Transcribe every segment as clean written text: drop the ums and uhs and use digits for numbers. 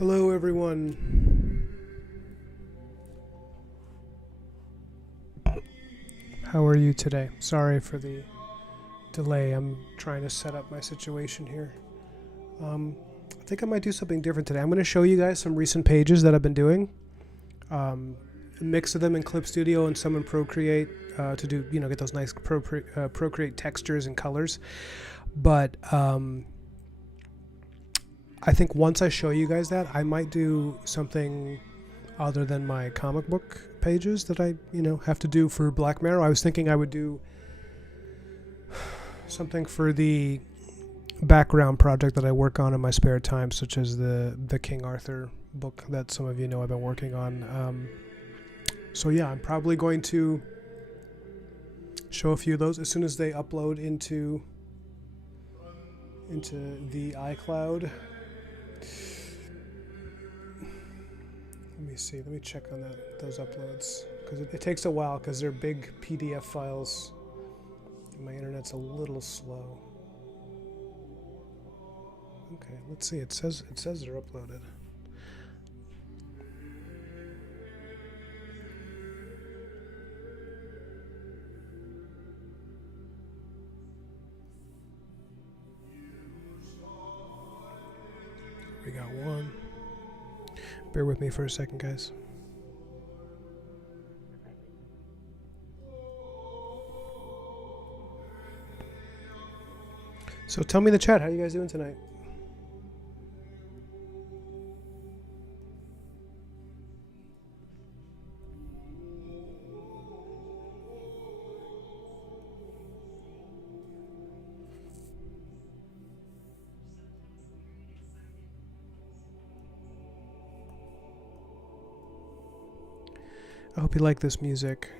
Hello, everyone. How are you today? Sorry for the delay. I'm trying to set up my situation here. I think I might do something different today. I'm going to show you guys some recent pages that I've been doing. A mix of them in Clip Studio and some in Procreate to do, get those nice Procreate textures and colors. But I think once I show you guys that, I might do something other than my comic book pages that I, have to do for Black Marrow. I was thinking I would do something for the background project that I work on in my spare time, such as the King Arthur book that some of you know I've been working on. So yeah, I'm probably going to show a few of those as soon as they upload into the iCloud. Let me see. Let me check on those uploads, because it takes a while because they're big PDF files. My internet's a little slow. Okay, let's see. It says they're uploaded. We got one. Bear with me for a second, guys. So tell me in the chat, how you guys doing tonight? I hope you like this music.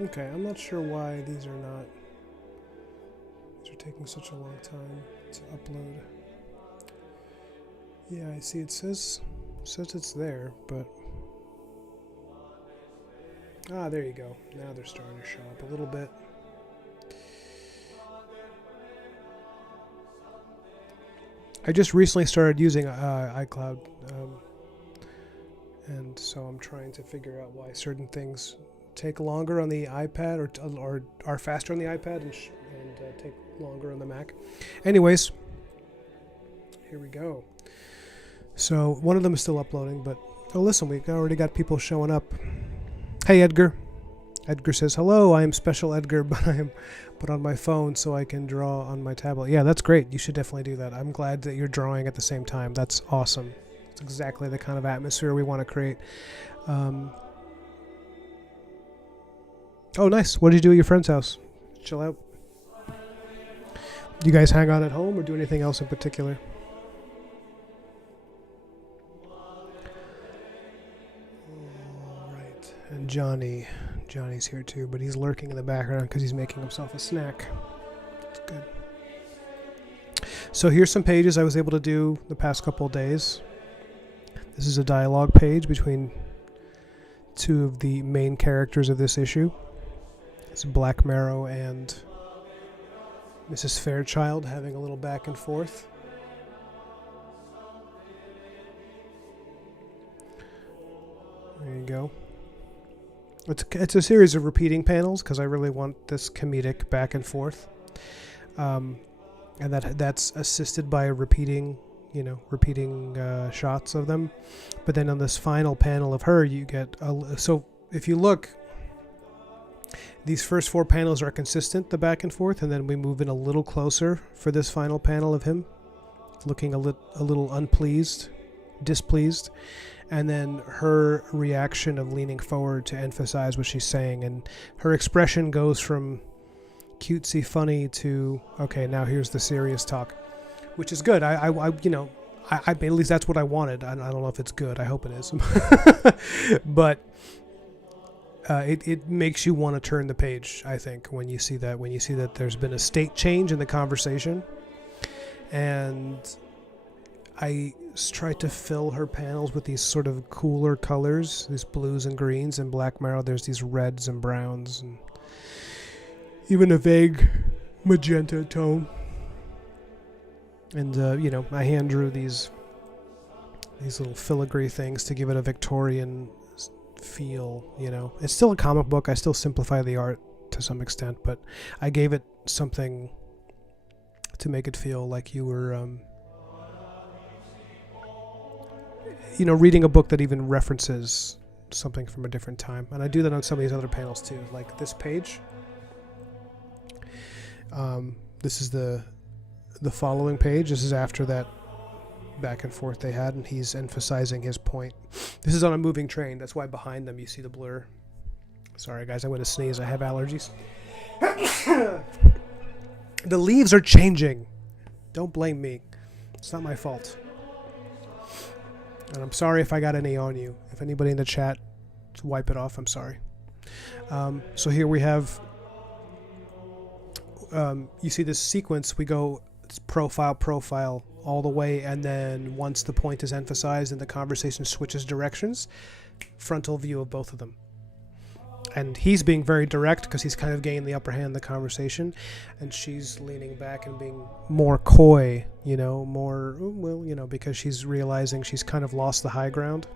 Okay, I'm not sure why these are taking such a long time to upload. Yeah, I see it says it's there, but there you go. Now they're starting to show up a little bit. I just recently started using iCloud, and so I'm trying to figure out why certain things take longer on the iPad or are faster on the iPad and take longer on the Mac. Anyways, here we go. So one of them is still uploading, but listen, we already got people showing up. Hey, Edgar. Edgar says, hello, I am Special Edgar, but I am put on my phone so I can draw on my tablet. Yeah, that's great. You should definitely do that. I'm glad that you're drawing at the same time. That's awesome. It's exactly the kind of atmosphere we want to create. Oh, nice. What did you do at your friend's house? Chill out. You guys hang out at home or do anything else in particular? And Johnny's here too, but he's lurking in the background because he's making himself a snack. That's good. So here's some pages I was able to do the past couple of days. This is a dialogue page between two of the main characters of this issue. It's Black Marrow and Mrs. Fairchild having a little back and forth. There you go. It's a series of repeating panels because I really want this comedic back and forth, and that's assisted by repeating shots of them. But then on this final panel of her, you get so if you look, these first four panels are consistent, the back and forth, and then we move in a little closer for this final panel of him looking a little displeased. And then her reaction of leaning forward to emphasize what she's saying, and her expression goes from cutesy funny to okay, now here's the serious talk, which is good. I at least that's what I wanted. I don't know if it's good. I hope it is, but it makes you want to turn the page. I think when you see that there's been a state change in the conversation. and I tried to fill her panels with these sort of cooler colors, these blues and greens. In BLACKMARROW, there's these reds and browns, and even a vague magenta tone. And I hand drew these little filigree things to give it a Victorian feel. It's still a comic book. I still simplify the art to some extent, but I gave it something to make it feel like you were reading a book that even references something from a different time. And I do that on some of these other panels too, like this page. This is the following page. This is after that back and forth they had, and he's emphasizing his point. This is on a moving train. That's why behind them you see the blur. Sorry guys, I'm going to sneeze. I have allergies. The leaves are changing. Don't blame me. It's not my fault. And I'm sorry if I got any on you. If anybody in the chat, wipe it off. I'm sorry. So here we have, you see this sequence. We go profile all the way, and then once the point is emphasized and the conversation switches directions, frontal view of both of them. And he's being very direct because he's kind of gaining the upper hand in the conversation, and she's leaning back and being more coy, because she's realizing she's kind of lost the high ground.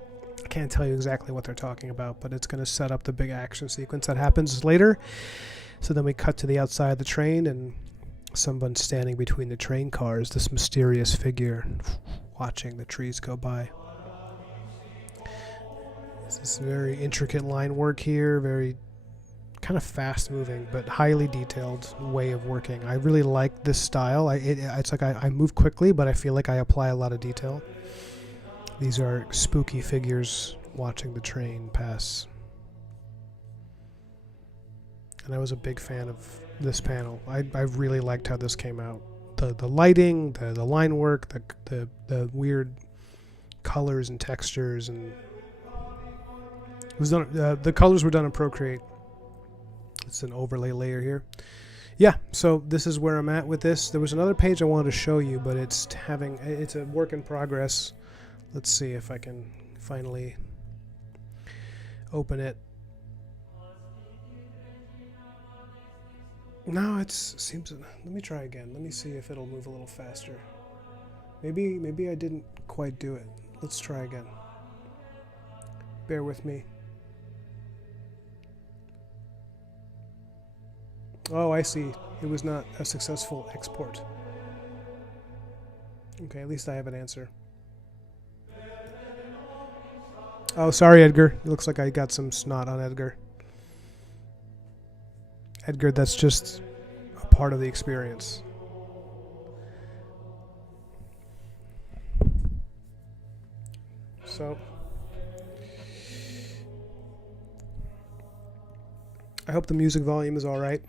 I can't tell you exactly what they're talking about, but it's going to set up the big action sequence that happens later. So then we cut to the outside of the train, and someone standing between the train cars, this mysterious figure watching the trees go by. This very intricate line work here, very kind of fast moving but highly detailed way of working. I really like this style. It's like I move quickly, but I feel like I apply a lot of detail. These are spooky figures watching the train pass. And I was a big fan of this panel. I really liked how this came out. The lighting, the line work, the weird colors and textures, and it was done. The colors were done in Procreate. It's an overlay layer here. Yeah, so this is where I'm at with this. There was another page I wanted to show you, but it's a work in progress. Let's see if I can finally open it. No, it seems. Let me try again. Let me see if it'll move a little faster. Maybe I didn't quite do it. Let's try again. Bear with me. Oh, I see. It was not a successful export. Okay, at least I have an answer. Oh, sorry, Edgar. It looks like I got some snot on Edgar. Edgar, that's just a part of the experience. So, I hope the music volume is all right.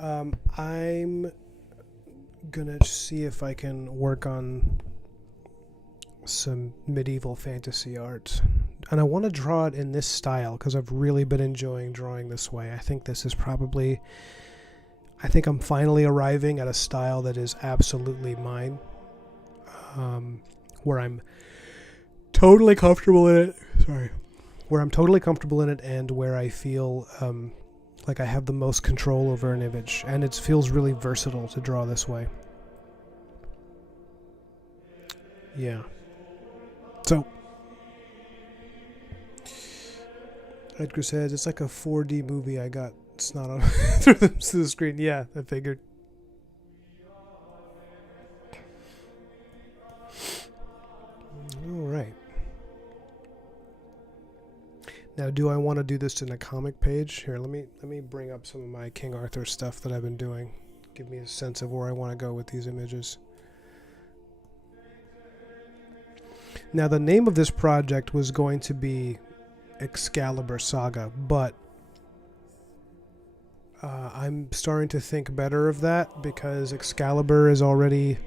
I'm gonna see if I can work on some medieval fantasy art, and I want to draw it in this style because I've really been enjoying drawing this way. I think I'm finally arriving at a style that is absolutely mine, where I'm totally comfortable in it. Where I'm totally comfortable in it, and where I feel like I have the most control over an image, and it feels really versatile to draw this way. Yeah. So, Edgar says, it's like a 4D movie. I got snot on through the screen. Yeah, I figured. All right. Now, do I want to do this in a comic page? Here, let me bring up some of my King Arthur stuff that I've been doing. Give me a sense of where I want to go with these images. Now, the name of this project was going to be Excalibur Saga, but I'm starting to think better of that because Excalibur is already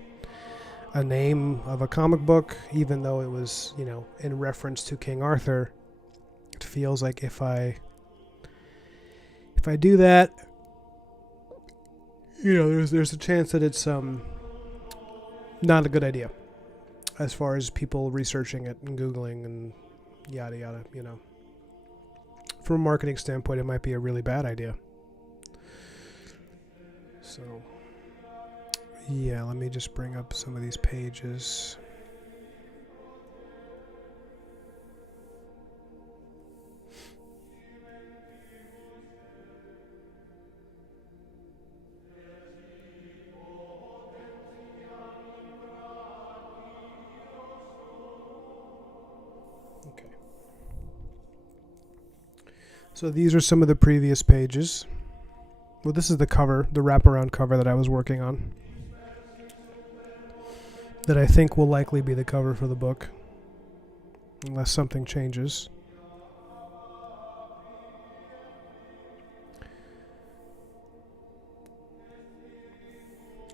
a name of a comic book, even though it was, in reference to King Arthur. It feels like if I do that, there's a chance that it's not a good idea as far as people researching it and Googling and yada yada, you know. From a marketing standpoint, it might be a really bad idea. So, yeah, let me just bring up some of these pages. Okay. So these are some of the previous pages. Well, this is the cover, the wraparound cover that I was working on, that I think will likely be the cover for the book, unless something changes.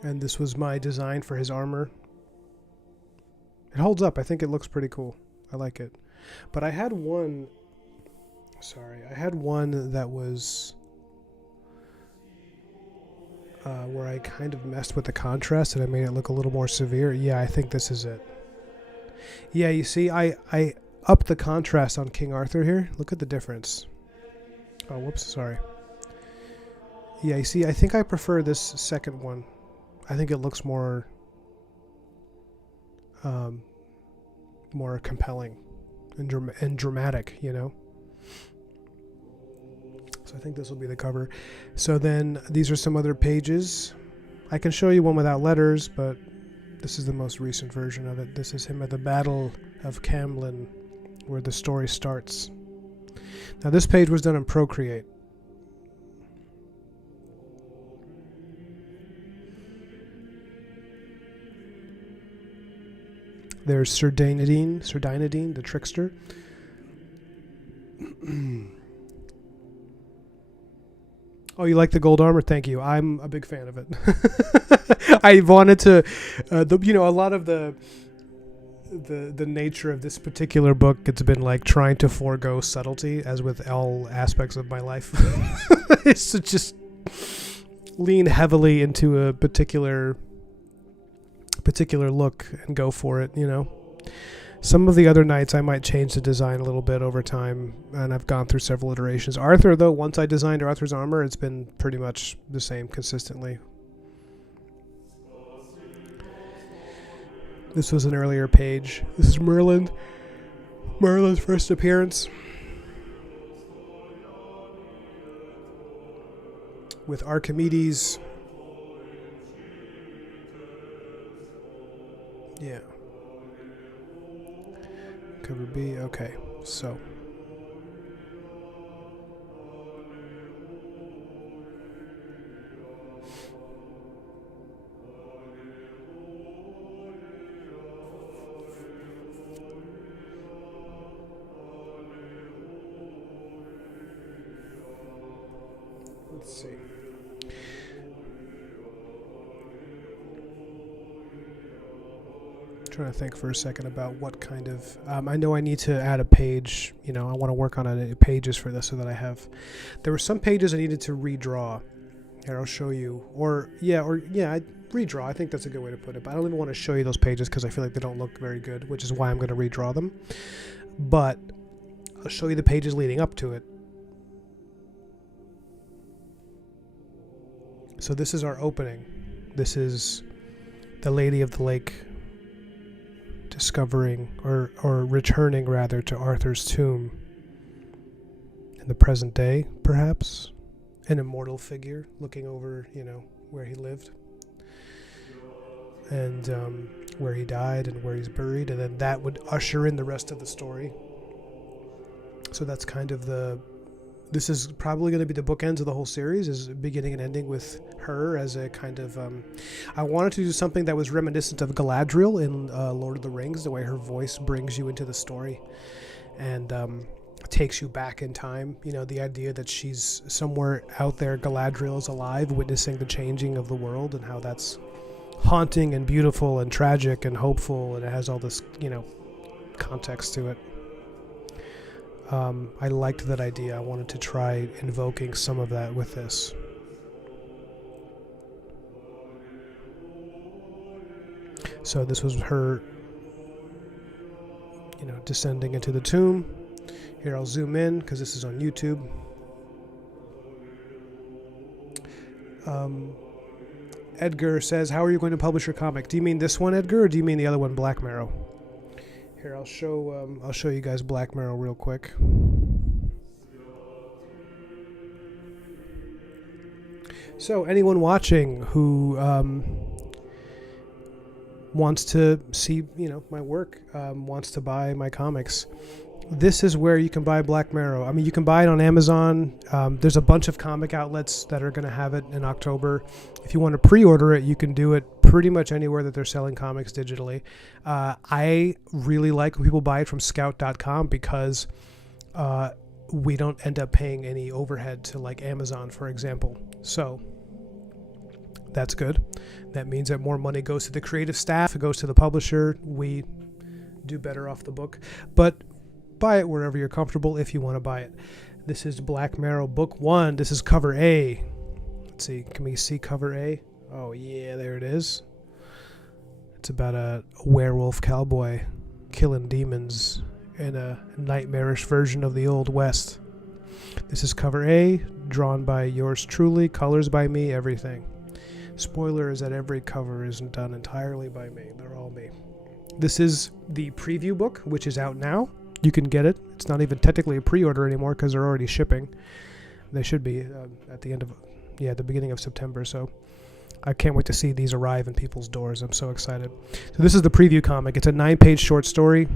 And this was my design for his armor. It holds up. I think it looks pretty cool. I like it. But I had one... Sorry. I had one that was... where I kind of messed with the contrast and I made it look a little more severe. Yeah, I think this is it. Yeah, you see, I upped the contrast on King Arthur here. Look at the difference. Oh, whoops, sorry. Yeah, you see, I think I prefer this second one. I think it looks more more compelling and dramatic, you know. So I think this will be the cover. So then these are some other pages. I can show you one without letters, but this is the most recent version of it. This is him at the Battle of Camlin, where the story starts. Now this page was done in Procreate. There's Sir Dynadine, the trickster. Oh, you like the gold armor? Thank you. I'm a big fan of it. I wanted to, you know, a lot of the nature of this particular book, it's been like trying to forego subtlety, as with all aspects of my life. It's to just lean heavily into a particular look and go for it, you know. Some of the other knights I might change the design a little bit over time, and I've gone through several iterations. Arthur, though, once I designed Arthur's armor, it's been pretty much the same consistently. This was an earlier page. This is Merlin's first appearance with Archimedes. Yeah. Cover B, okay, so. Let's see. Trying to think for a second about what kind of I know I need to add a page, you know. I want to work on pages for this so that I have, there were some pages I needed to redraw. Here, I'll show you, I redraw. I think that's a good way to put it, but I don't even want to show you those pages because I feel like they don't look very good, which is why I'm going to redraw them. But I'll show you the pages leading up to it. So this is our opening. This is the Lady of the Lake discovering or returning rather to Arthur's tomb in the present day, perhaps an immortal figure looking over, you know, where he lived and where he died and where he's buried, and then that would usher in the rest of the story. So that's kind of this is probably going to be the bookends of the whole series, is beginning and ending with her as a kind of... I wanted to do something that was reminiscent of Galadriel in Lord of the Rings, the way her voice brings you into the story and takes you back in time. You know, the idea that she's somewhere out there, Galadriel is alive, witnessing the changing of the world, and how that's haunting and beautiful and tragic and hopeful, and it has all this, you know, context to it. I liked that idea. I wanted to try invoking some of that with this. So this was her, descending into the tomb. Here, I'll zoom in because this is on YouTube. Edgar says, how are you going to publish your comic? Do you mean this one, Edgar, or do you mean the other one, BLACKMARROW? Here, I'll show you guys BLACKMARROW real quick. So anyone watching who wants to see, my work, wants to buy my comics, this is where you can buy BLACKMARROW. I mean, you can buy it on Amazon. There's a bunch of comic outlets that are going to have it in October. If you want to pre-order it, you can do it pretty much anywhere that they're selling comics digitally. I really like when people buy it from scout.com because we don't end up paying any overhead to like Amazon, for example. So that's good. That means that more money goes to the creative staff, it goes to the publisher. We do better off the book. But buy it wherever you're comfortable if you want to buy it. This is BLACKMARROW Book 1. This is cover A. Let's see. Can we see cover A? Oh, yeah, there it is. It's about a werewolf cowboy killing demons in a nightmarish version of the Old West. This is cover A, drawn by yours truly, colors by me, everything. Spoiler is that every cover isn't done entirely by me. They're all me. This is the preview book, which is out now. You can get it. It's not even technically a pre-order anymore because they're already shipping. They should be at the beginning of September. So I can't wait to see these arrive in people's doors. I'm so excited. So this is the preview comic. It's a 9-page short story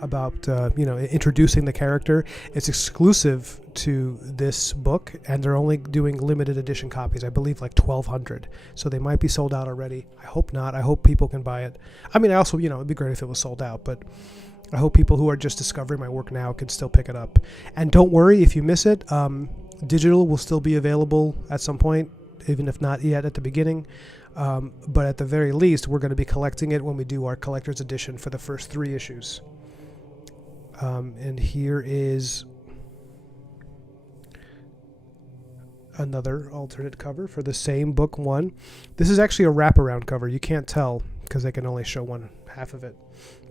about introducing the character. It's exclusive to this book, and they're only doing limited edition copies. I believe like 1,200. So they might be sold out already. I hope not. I hope people can buy it. I mean, I also, it'd be great if it was sold out, but I hope people who are just discovering my work now can still pick it up. And don't worry if you miss it. Digital will still be available at some point, even if not yet at the beginning. But at the very least, we're going to be collecting it when we do our collector's edition for the first 3 issues. And here is another alternate cover for the same book 1. This is actually a wraparound cover. You can't tell because they can only show one half of it.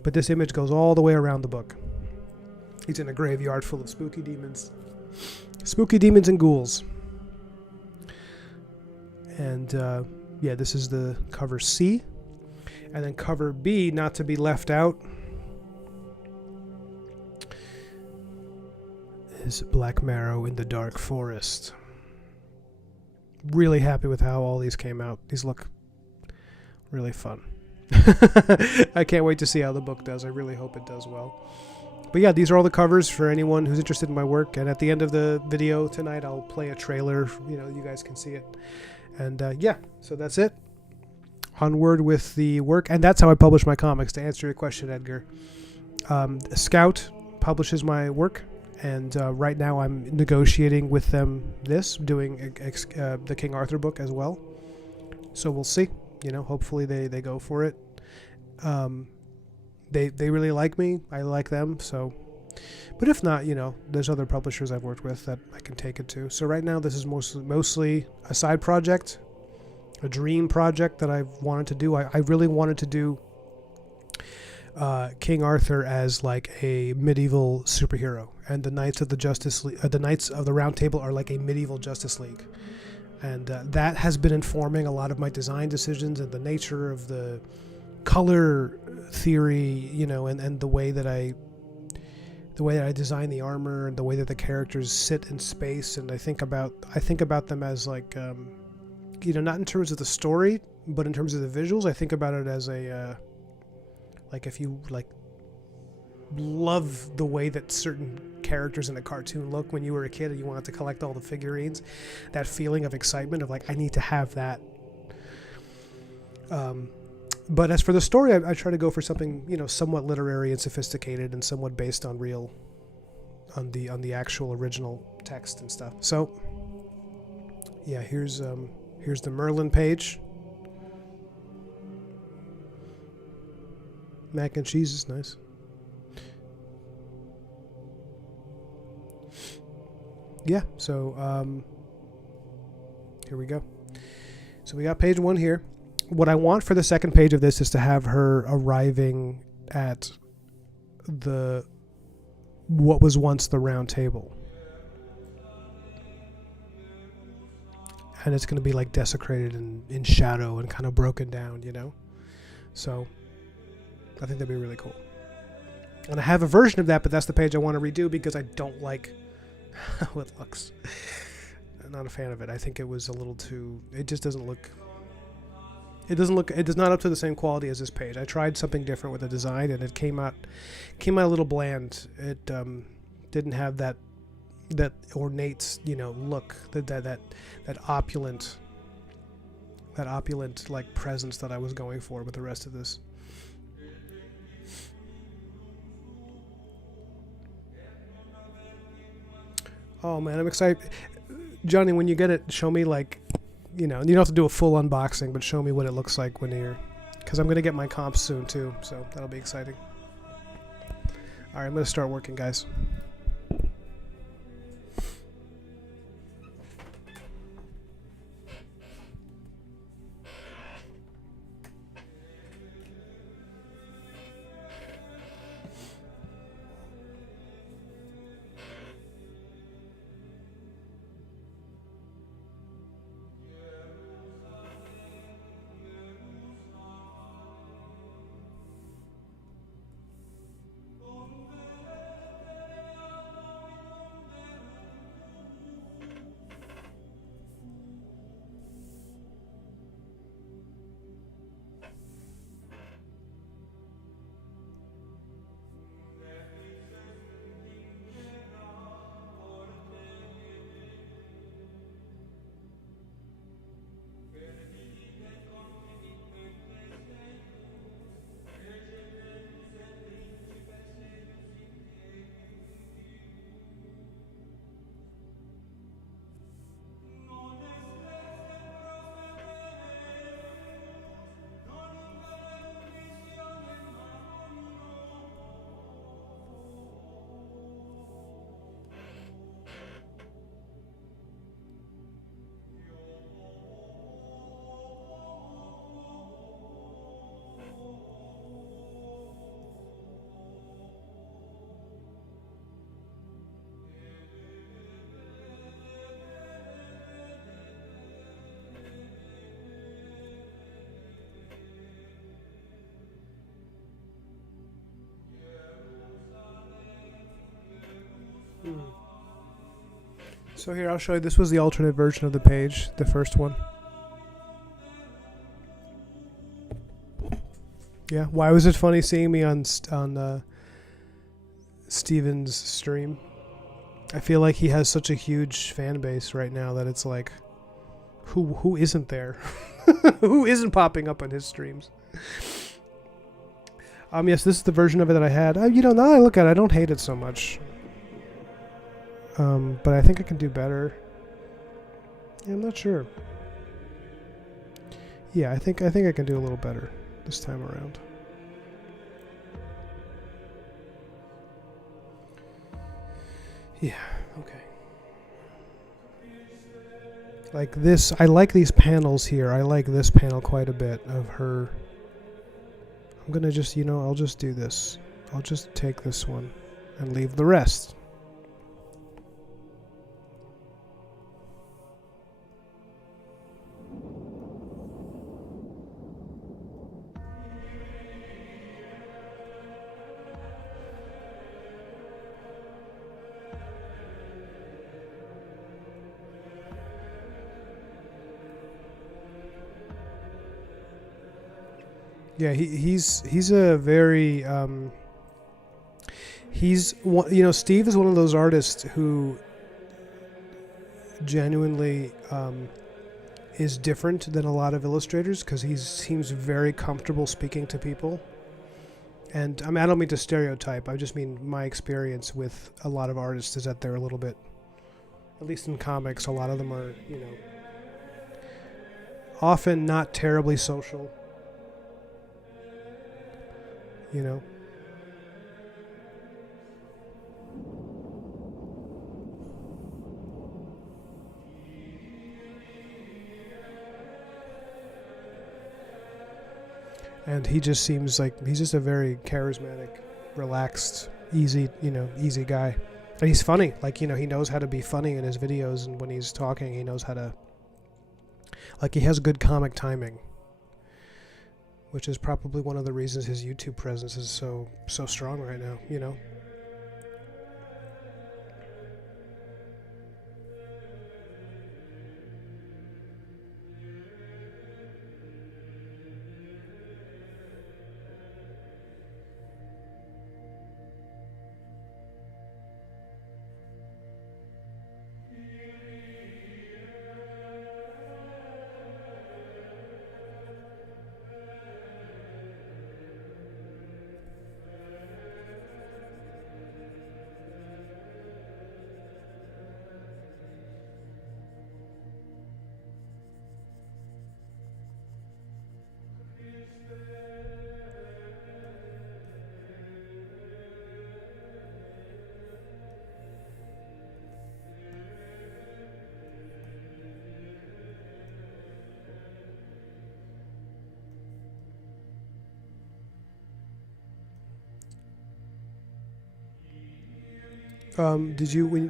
But this image goes all the way around the book. He's in a graveyard full of spooky demons. Spooky demons and ghouls. And this is the cover C. And then cover B, not to be left out, is BLACKMARROW in the Dark Forest. Really happy with how all these came out. These look really fun. I can't wait to see how the book does. I really hope it does well. But yeah, these are all the covers for anyone who's interested in my work. And at the end of the video tonight, I'll play a trailer. You guys can see it. And so that's it. Onward with the work. And that's how I publish my comics, to answer your question, Edgar. Scout publishes my work. And right now I'm negotiating with them doing the King Arthur book as well. So we'll see. Hopefully they go for it. They really like me. I like them. So, but if not, there's other publishers I've worked with that I can take it to. So right now this is mostly a side project, a dream project that I've wanted to do. I really wanted to do King Arthur as like a medieval superhero, and the Knights of the Knights of the Round Table are like a medieval Justice League. And that has been informing a lot of my design decisions and the nature of the color theory, and the way that I design the armor and the way that the characters sit in space. And I think about them as like, not in terms of the story, but in terms of the visuals. I think about it as a, like if you like love the way that certain characters in a cartoon look when you were a kid and you wanted to collect all the figurines, that feeling of excitement of like, I need to have that. But as for the story, I try to go for something, somewhat literary and sophisticated and somewhat based on the actual original text and stuff. So yeah, here's the Merlin page. Mac and cheese is nice. Yeah, so here we go. So we got page 1 here. what I want for the second page of this is to have her arriving at what was once the round table. And it's going to be like desecrated and in shadow and kind of broken down, you know? So I think that'd be really cool. And I have a version of that, but that's the page I want to redo because I don't like how it looks. I'm not a fan of it. I think it was a little too... It just doesn't look... It does not up to the same quality as this page. I tried something different with the design, and it came out a little bland. It didn't have that ornate, you know, look, that opulent like presence that I was going for with the rest of this. Oh man, I'm excited, Johnny. When you get it, show me, like, you know, you don't have to do a full unboxing, but show me what it looks like when you're, because I'm gonna get my comps soon too, so that'll be exciting. All right, I'm gonna start working, guys. So here, I'll show you. This was the alternate version of the page, the first one. Yeah, why was it funny seeing me on Steven's stream? I feel like he has such a huge fan base right now that it's like, who isn't there? Who isn't popping up on his streams? Yes, this is the version of it that I had. You know, now I look at it, I don't hate it so much. But I think I can do better. Yeah, I'm not sure. Yeah, I think I can do a little better this time around. Yeah, okay. Like this, I like these panels here. I like this panel quite a bit of her. I'm gonna just, you know, I'll just do this. I'll just take this one and leave the rest. Yeah, he's a very he's one, you know, Steve is one of those artists who genuinely is different than a lot of illustrators because he seems very comfortable speaking to people. And I mean, I don't mean to stereotype. I just mean my experience with a lot of artists is that they're a little bit, at least in comics, a lot of them are, you know, often not terribly social. You know. And he just seems like he's just a very charismatic, relaxed, easy guy. And he's funny. Like, he knows how to be funny in his videos, and when he's talking, he knows how to, like, he has good comic timing, which is probably one of the reasons his YouTube presence is so strong right now.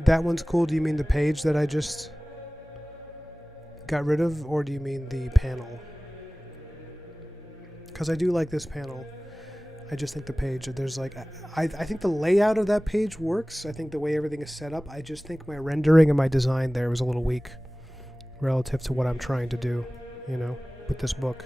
That one's cool, do you mean the page that I just got rid of, or do you mean the panel? Because I do like this panel. I just think the page, there's like, I think the layout of that page works. I think the way everything is set up, I just think my rendering and my design there was a little weak relative to what I'm trying to do, with this book.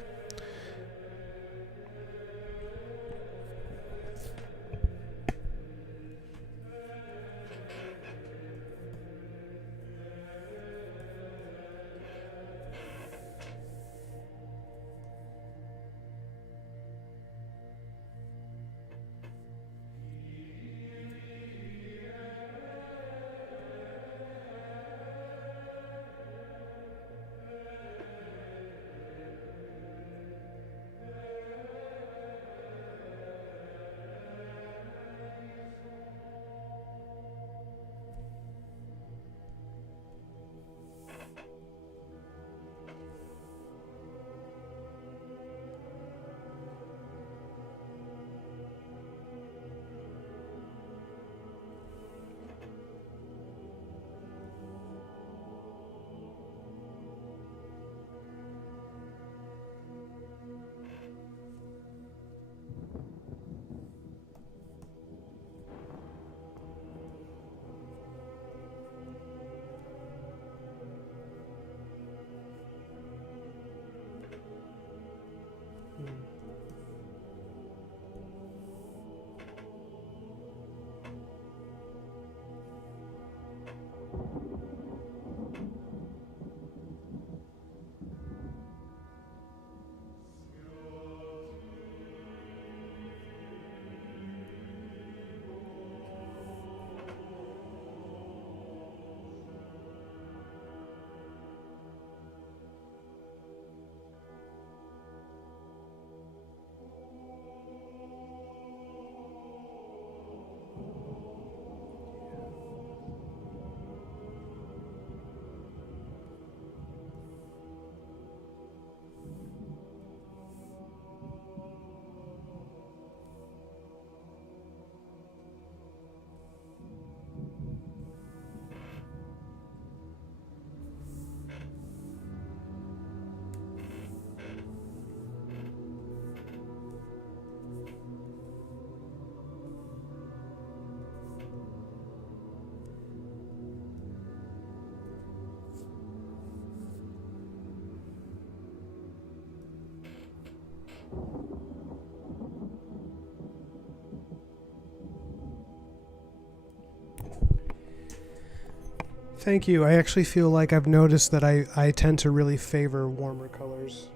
Thank you. I actually feel like I've noticed that I tend to really favor warmer colors.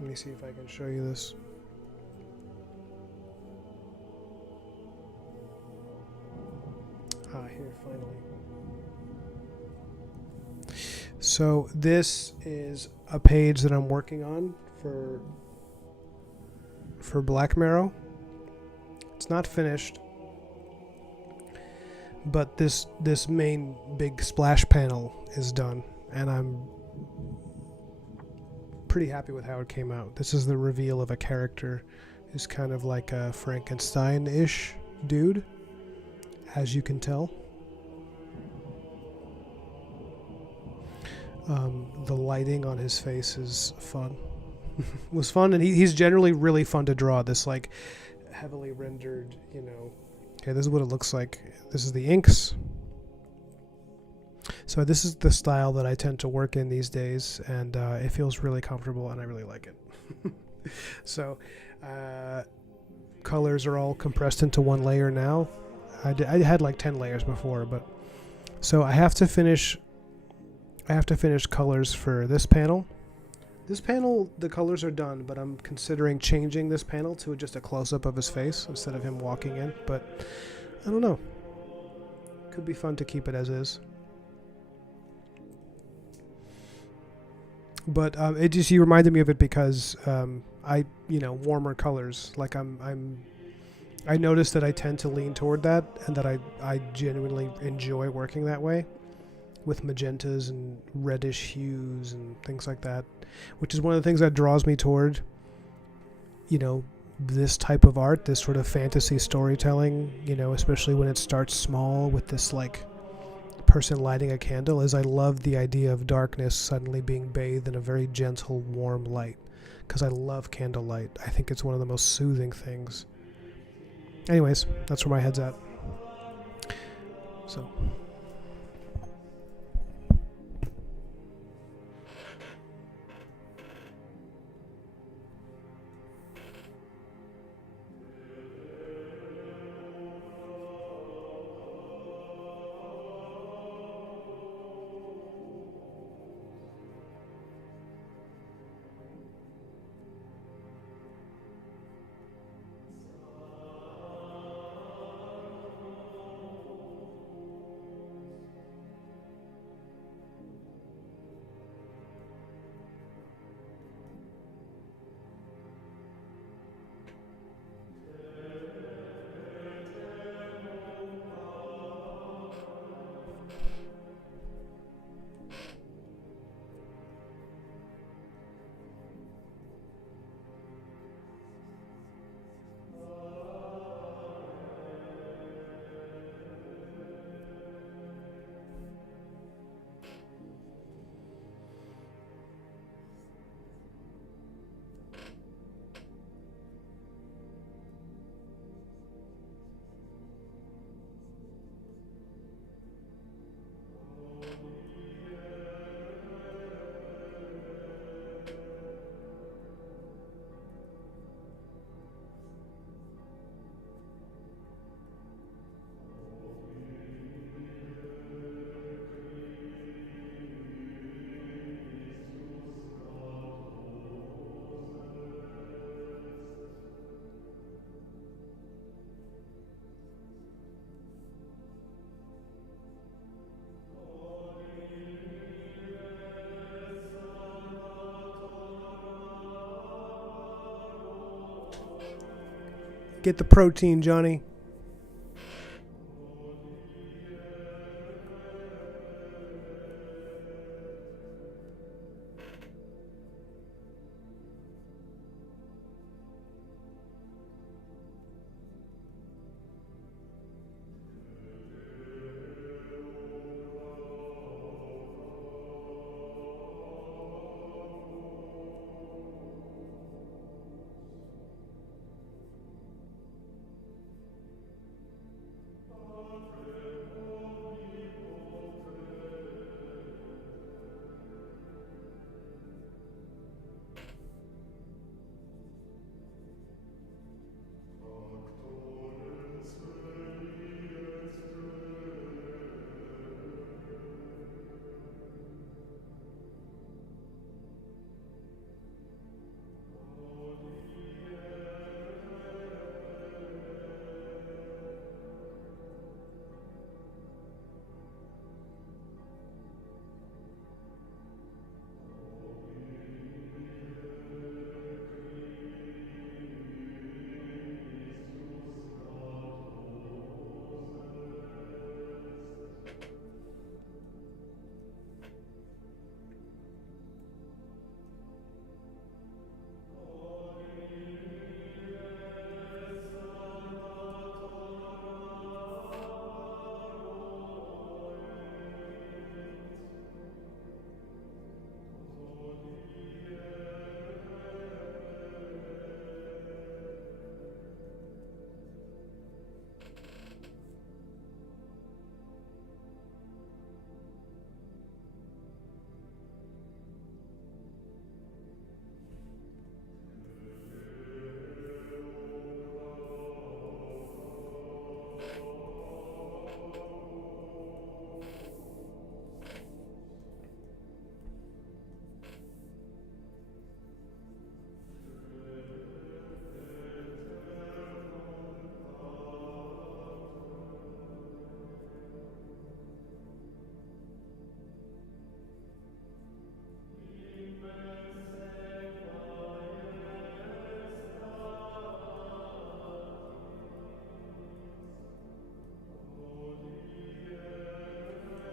Let me see if I can show you this. Here, finally. So this is a page that I'm working on for BLACKMARROW. It's not finished, but this main big splash panel is done, and I'm pretty happy with how it came out. This is the reveal of a character who's kind of like a Frankenstein-ish dude, as you can tell. The lighting on his face is fun. Was fun, and he's generally really fun to draw. This like heavily rendered, you know. Okay, this is what it looks like. This is the inks. So this is the style that I tend to work in these days, and it feels really comfortable, and I really like it. So colors are all compressed into one layer now. I had like 10 layers before, but so I have to finish colors for this panel. This panel, the colors are done, but I'm considering changing this panel to just a close-up of his face instead of him walking in, but I don't know. Could be fun to keep it as is. But it just, you reminded me of it because warmer colors. Like I noticed that I tend to lean toward that, and that I genuinely enjoy working that way, with magentas and reddish hues and things like that, which is one of the things that draws me toward, you know, this type of art, this sort of fantasy storytelling, you know, especially when it starts small with this like person lighting a candle, is I love the idea of darkness suddenly being bathed in a very gentle, warm light, because I love candlelight. I think it's one of the most soothing things. Anyways, that's where my head's at. So get the protein, Johnny.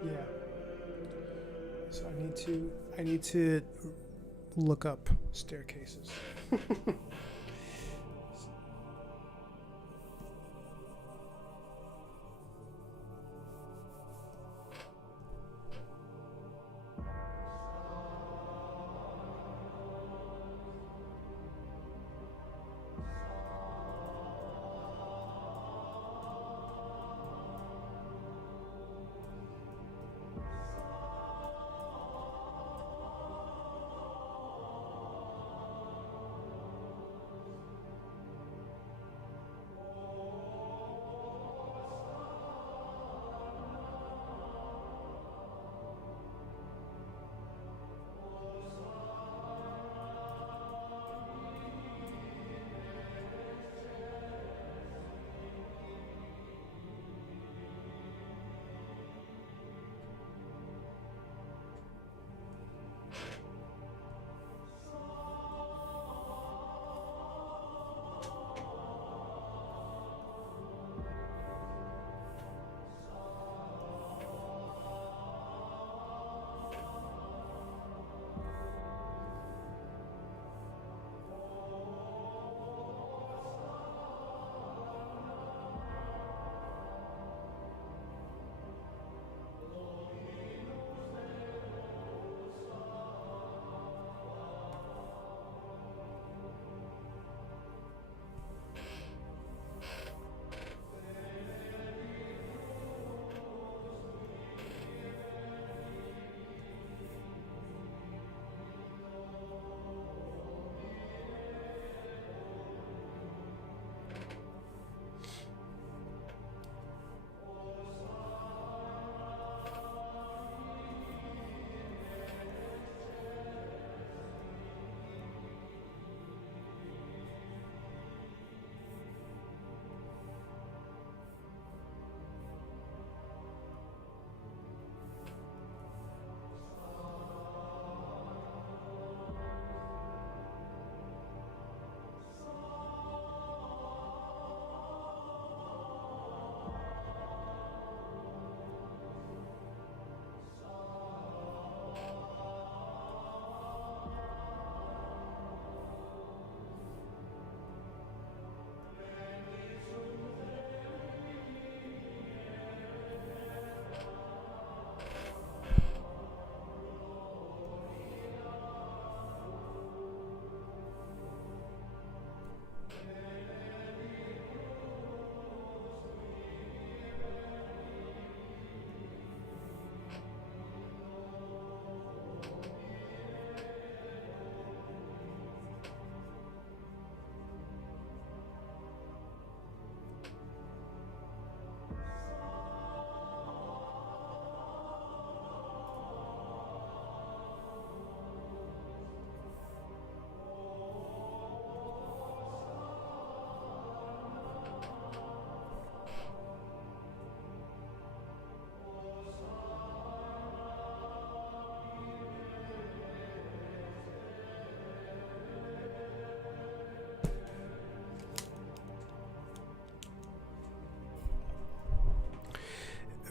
Yeah. So I need to look up staircases.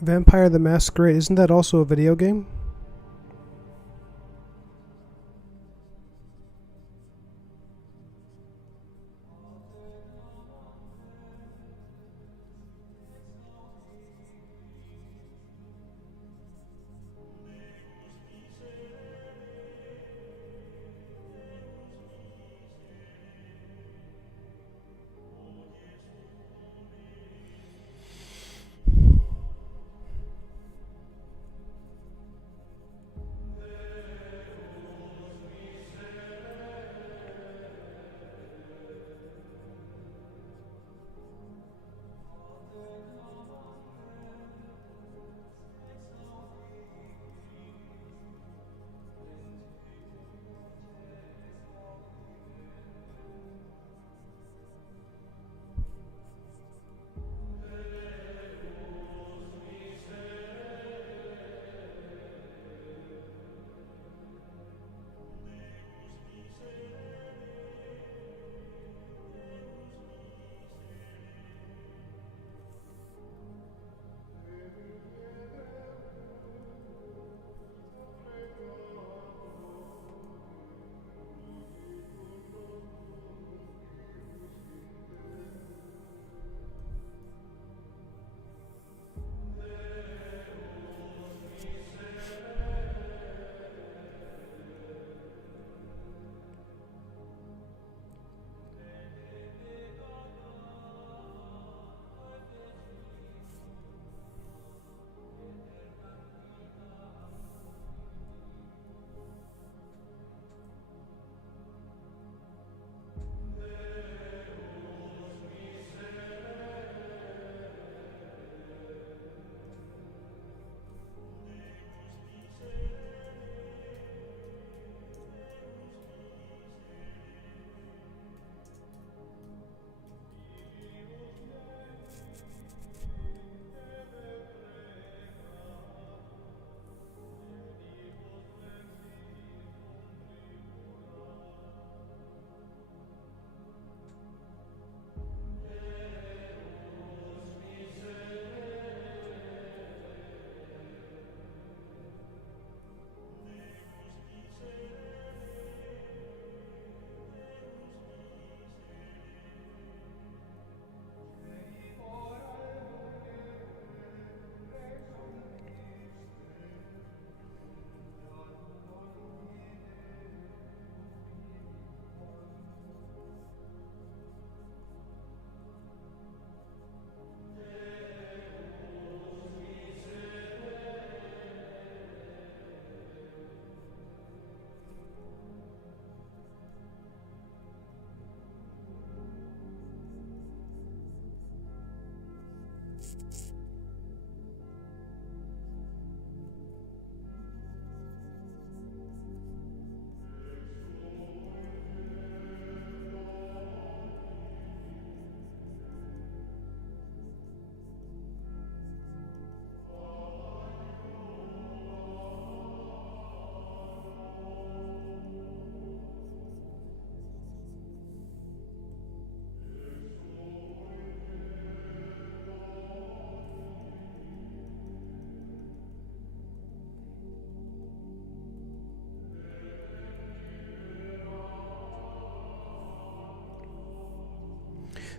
Vampire the Masquerade, isn't that also a video game?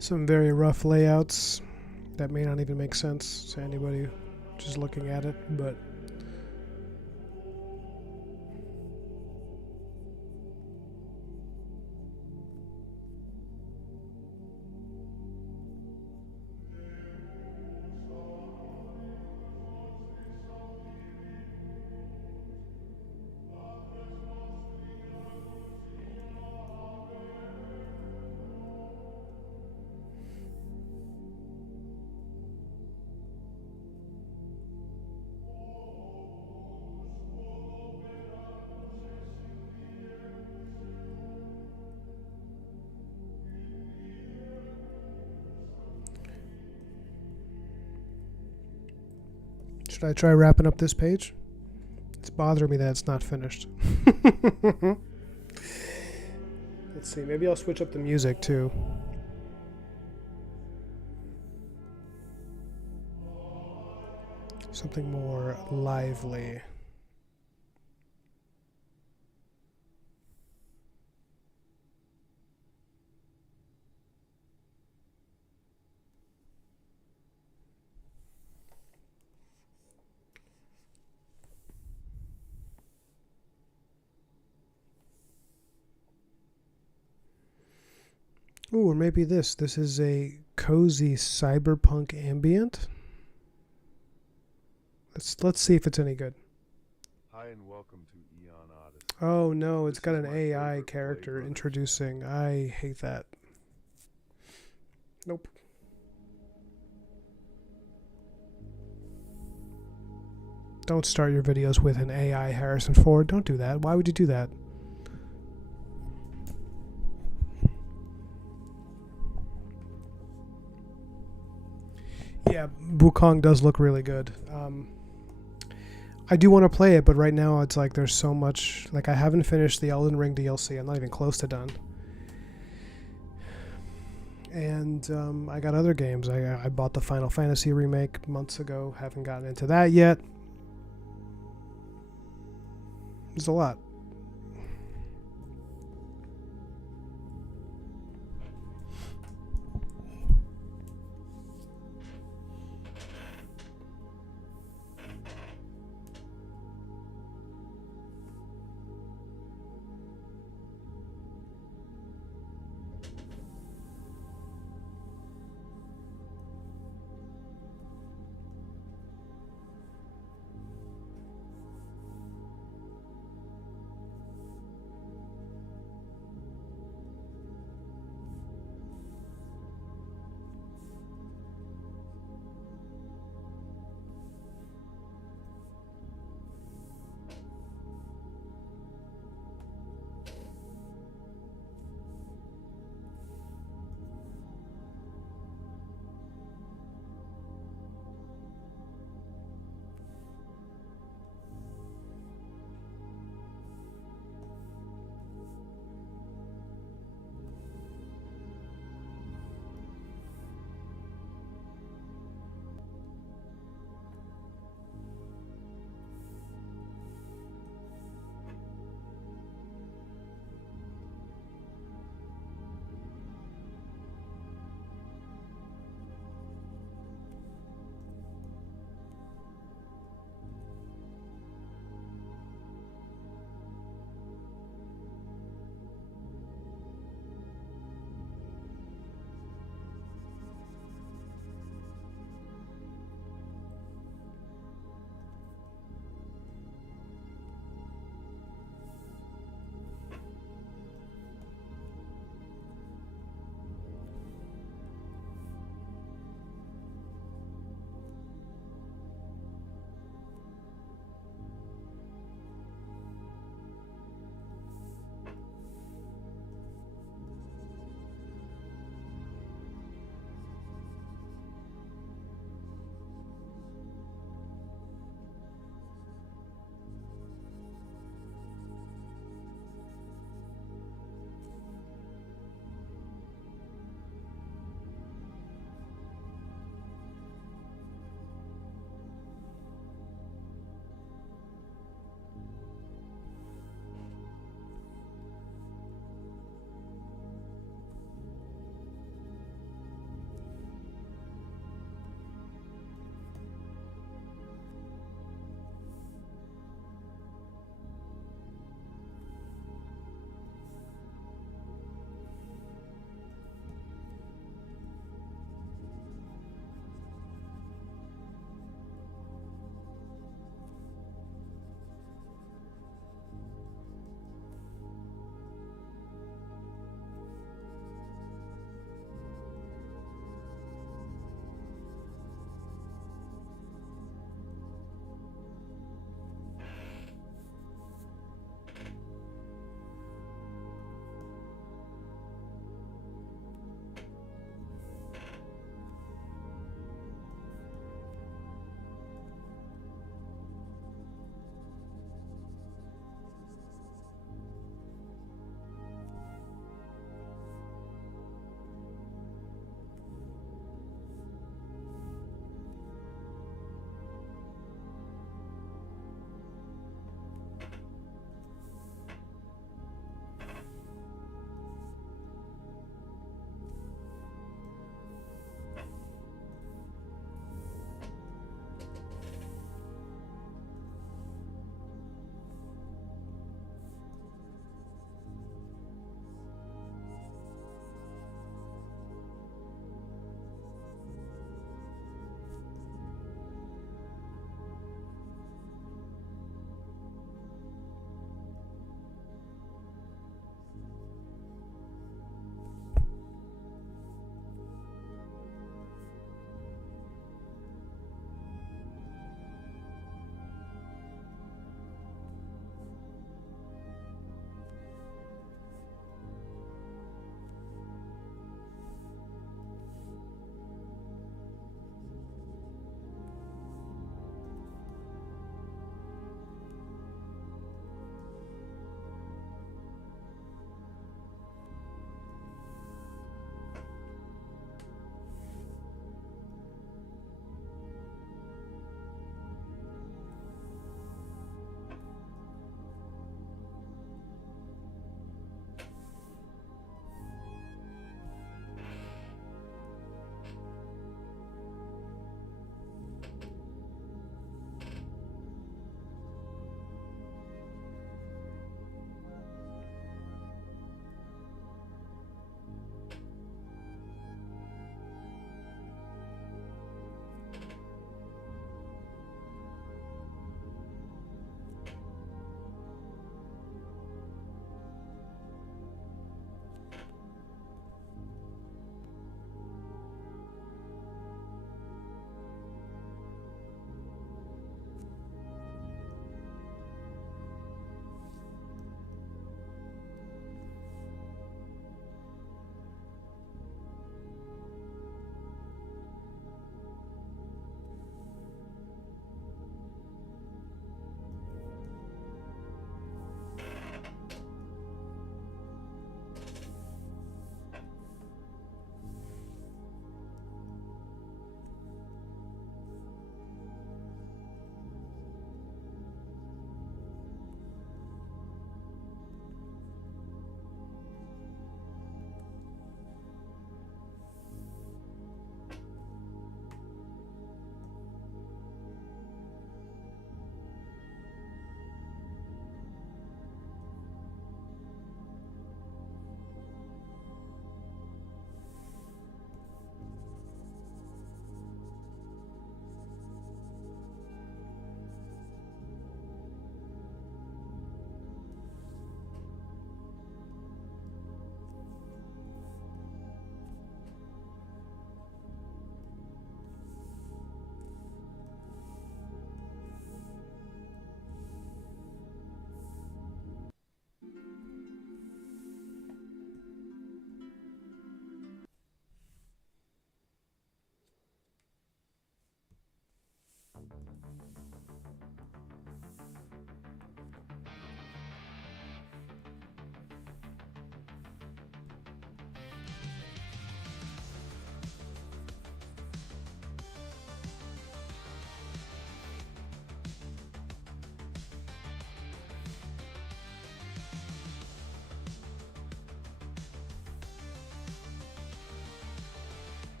Some very rough layouts that may not even make sense to anybody just looking at it, but should I try wrapping up this page? It's bothering me that it's not finished. Let's see, maybe I'll switch up the music too. Something more lively. Ooh, or maybe this. This is a cozy cyberpunk ambient. Let's see if it's any good. Hi and welcome to Eon Odyssey. Oh no, it's This got is an my AI favorite character Blade Runner introducing. I hate that. Nope. Don't start your videos with an AI Harrison Ford. Don't do that. Why would you do that? Yeah, Wukong does look really good. I do want to play it, but right now it's like there's so much. Like I haven't finished the Elden Ring DLC. I'm not even close to done. And I got other games. I bought the Final Fantasy remake months ago. Haven't gotten into that yet. There's a lot.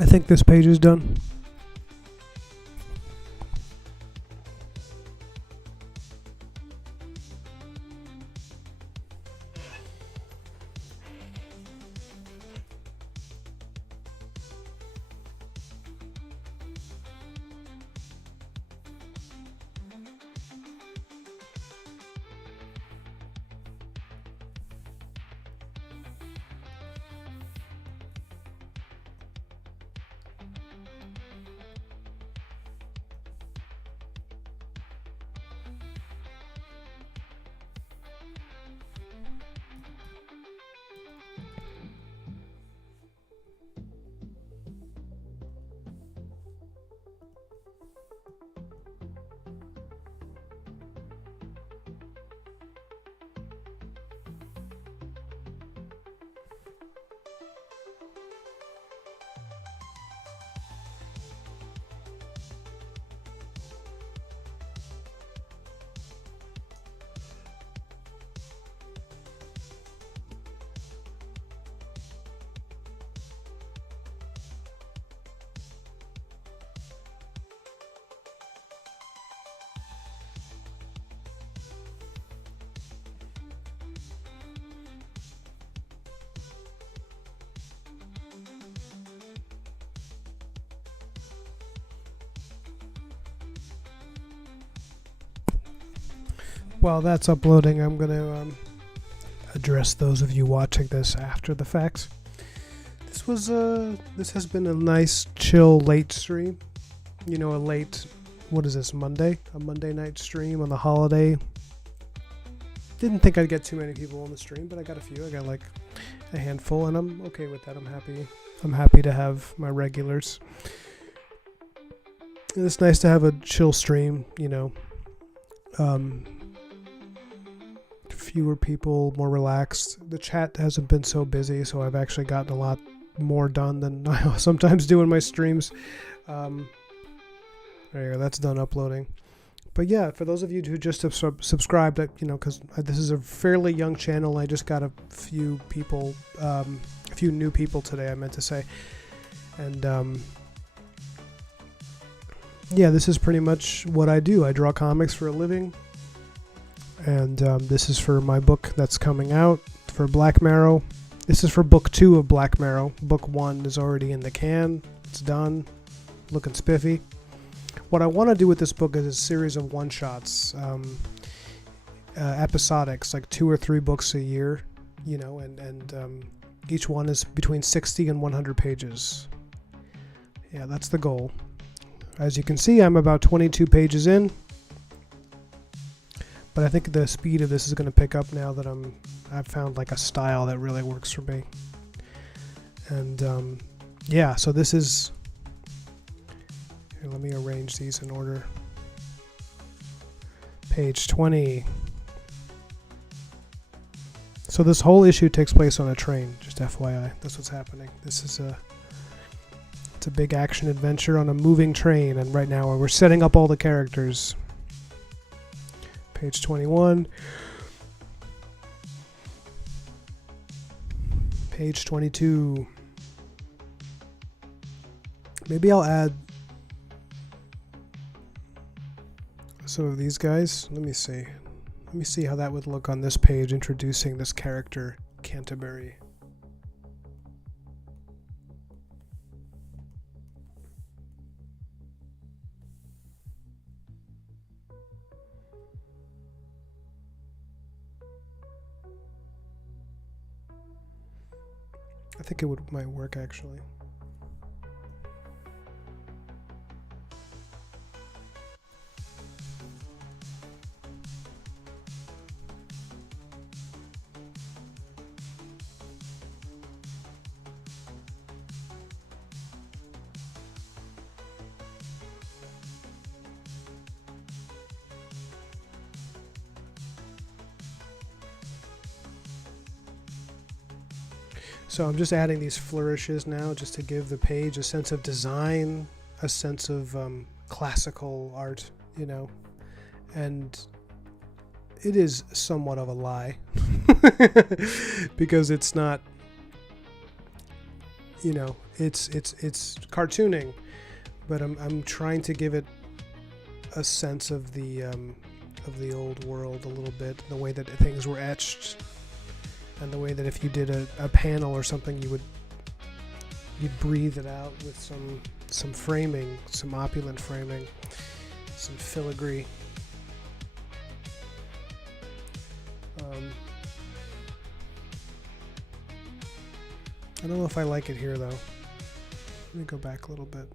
I think this page is done. While that's uploading, I'm going to address those of you watching this after the fact. This has been a nice, chill, late stream. You know, a late, what is this, Monday? A Monday night stream on the holiday. Didn't think I'd get too many people on the stream, but I got a few. I got like a handful, and I'm okay with that. I'm happy to have my regulars. And it's nice to have a chill stream, you know. Fewer people, more relaxed. The chat hasn't been so busy, so I've actually gotten a lot more done than I sometimes do in my streams. There you go, that's done uploading. But yeah, for those of you who just have subscribed, you know, because this is a fairly young channel, I just got a few people, a few new people today, I meant to say. And yeah, this is pretty much what I do. I draw comics for a living. And this is for my book that's coming out for BLACKMARROW. This is for book 2 of BLACKMARROW. Book 1 is already in the can. It's done. Looking spiffy. What I want to do with this book is a series of one-shots. Episodics, like 2 or 3 books a year. You know, and each one is between 60 and 100 pages. Yeah, that's the goal. As you can see, I'm about 22 pages in. But I think the speed of this is going to pick up now that I've found like a style that really works for me. And yeah, so this is, here, let me arrange these in order. Page 20. So this whole issue takes place on a train, just FYI. That's what's happening. This is it's a big action adventure on a moving train, and right now we're setting up all the characters. Page 21. Page 22. Maybe I'll add some of these guys. Let me see. Let me see how that would look on this page, introducing this character, Canterbury. I think it might work actually. So I'm just adding these flourishes now just to give the page a sense of design, a sense of classical art, you know, and it is somewhat of a lie because it's not, you know, it's cartooning, but I'm trying to give it a sense of the old world a little bit, the way that things were etched, and the way that if you did a panel or something, you'd breathe it out with some framing, some opulent framing, some filigree. I don't know if I like it here though. Let me go back a little bit.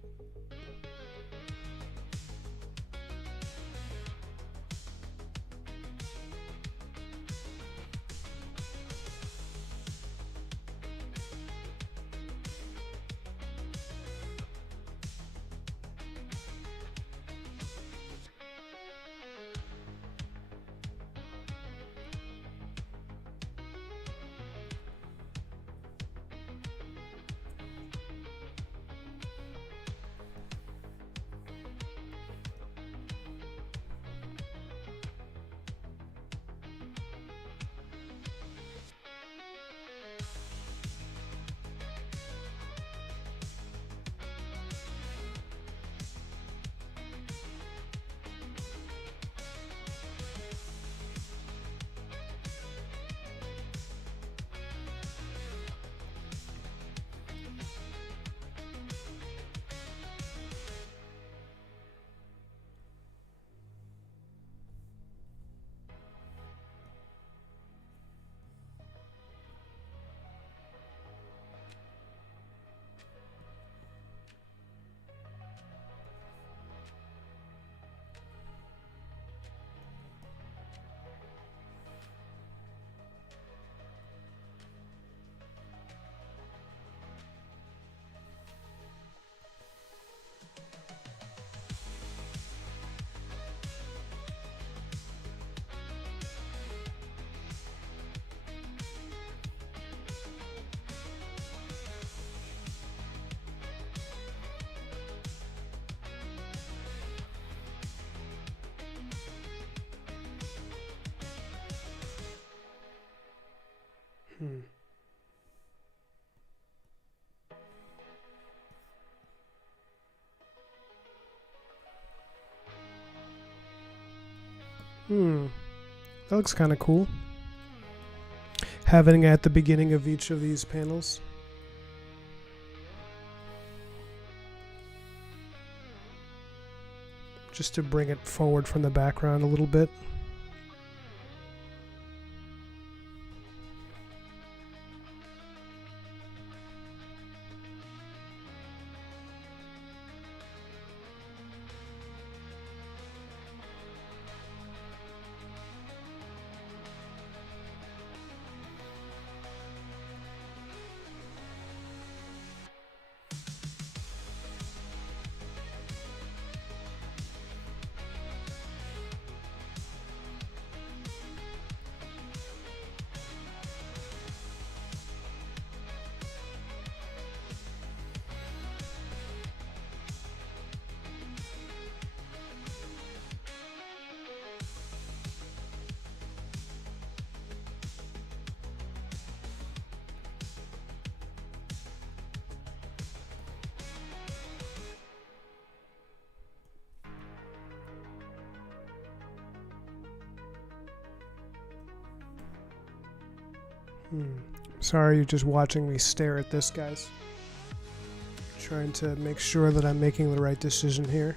That looks kind of cool. Having it at the beginning of each of these panels. Just to bring it forward from the background a little bit. Sorry, you're just watching me stare at this, guys. Trying to make sure that I'm making the right decision here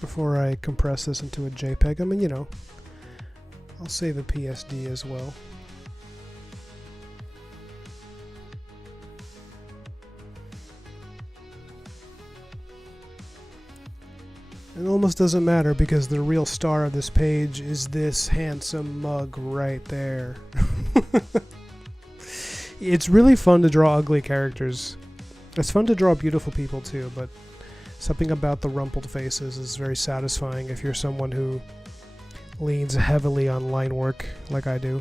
before I compress this into a JPEG. I mean, you know, I'll save a PSD as well. It almost doesn't matter because the real star of this page is this handsome mug right there. It's really fun to draw ugly characters. It's fun to draw beautiful people too, but something about the rumpled faces is very satisfying if you're someone who leans heavily on line work like I do.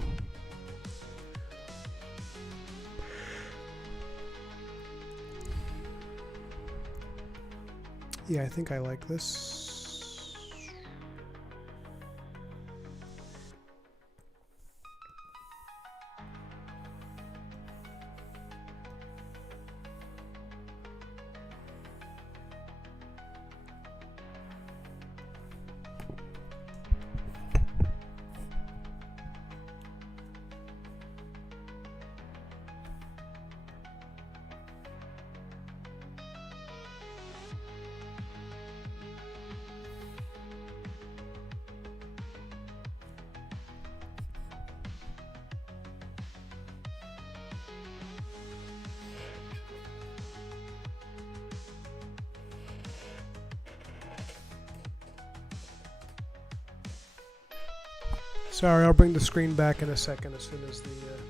Yeah, I think I like this. Sorry, I'll bring the screen back in a second as soon as the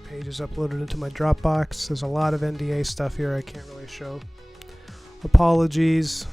page is uploaded into my Dropbox. There's a lot of NDA stuff here I can't really show. Apologies.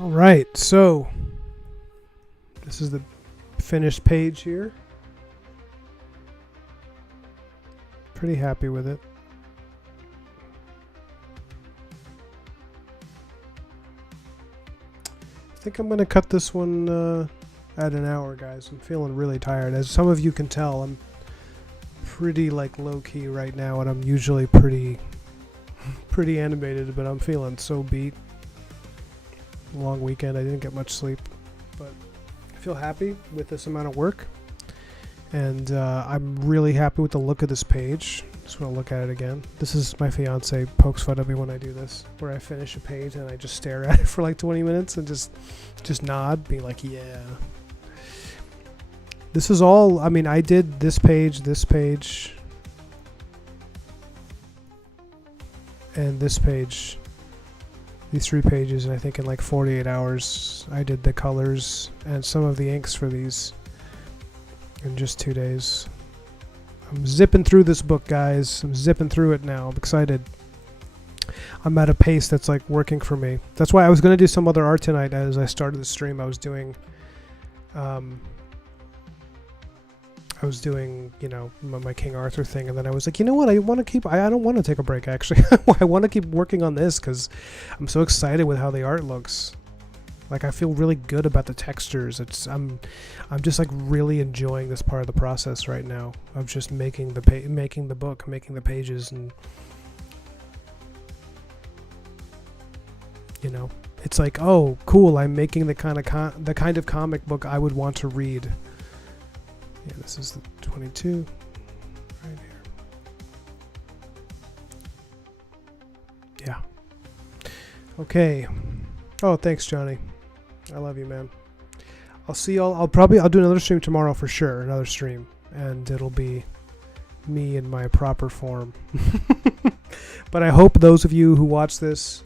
All right, so this is the finished page here. Pretty happy with it. I think I'm going to cut this one at an hour, guys. I'm feeling really tired. As some of you can tell, I'm pretty like low-key right now, and I'm usually pretty animated, but I'm feeling so beat. Long weekend, I didn't get much sleep, but I feel happy with this amount of work, and I'm really happy with the look of this page. Just want to look at it again. This is my fiance pokes fun at me when I do this, where I finish a page and I just stare at it for like 20 minutes and just nod, being like, yeah. This is all, I mean, I did this page, and this page, these 3 pages, and I think in like 48 hours I did the colors and some of the inks for these in just 2 days. I'm zipping through this book, guys. I'm zipping through it now. I'm excited. I'm at a pace that's like working for me. That's why I was going to do some other art tonight. As I started the stream, I was doing you know, my King Arthur thing, and then I was like, you know what, I don't want to take a break, actually. I want to keep working on this because I'm so excited with how the art looks. Like, I feel really good about the textures. I'm just like really enjoying this part of the process right now of just making the book, making the pages, and you know, it's like, oh, cool, I'm making the kind of comic book I would want to read. Yeah, this is the 22 right here. Yeah. Okay. Oh, thanks, Johnny. I love you, man. I'll see y'all. I'll do another stream tomorrow for sure. Another stream, and it'll be me in my proper form. But I hope those of you who watch this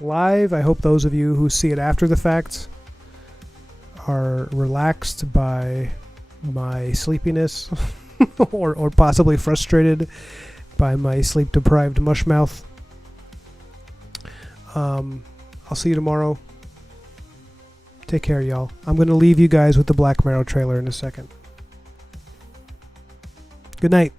live, I hope those of you who see it after the fact are relaxed by my sleepiness or possibly frustrated by my sleep deprived mush mouth. I'll see you tomorrow. Take care, y'all. I'm going to leave you guys with the Black Marrow trailer in a second. Good night.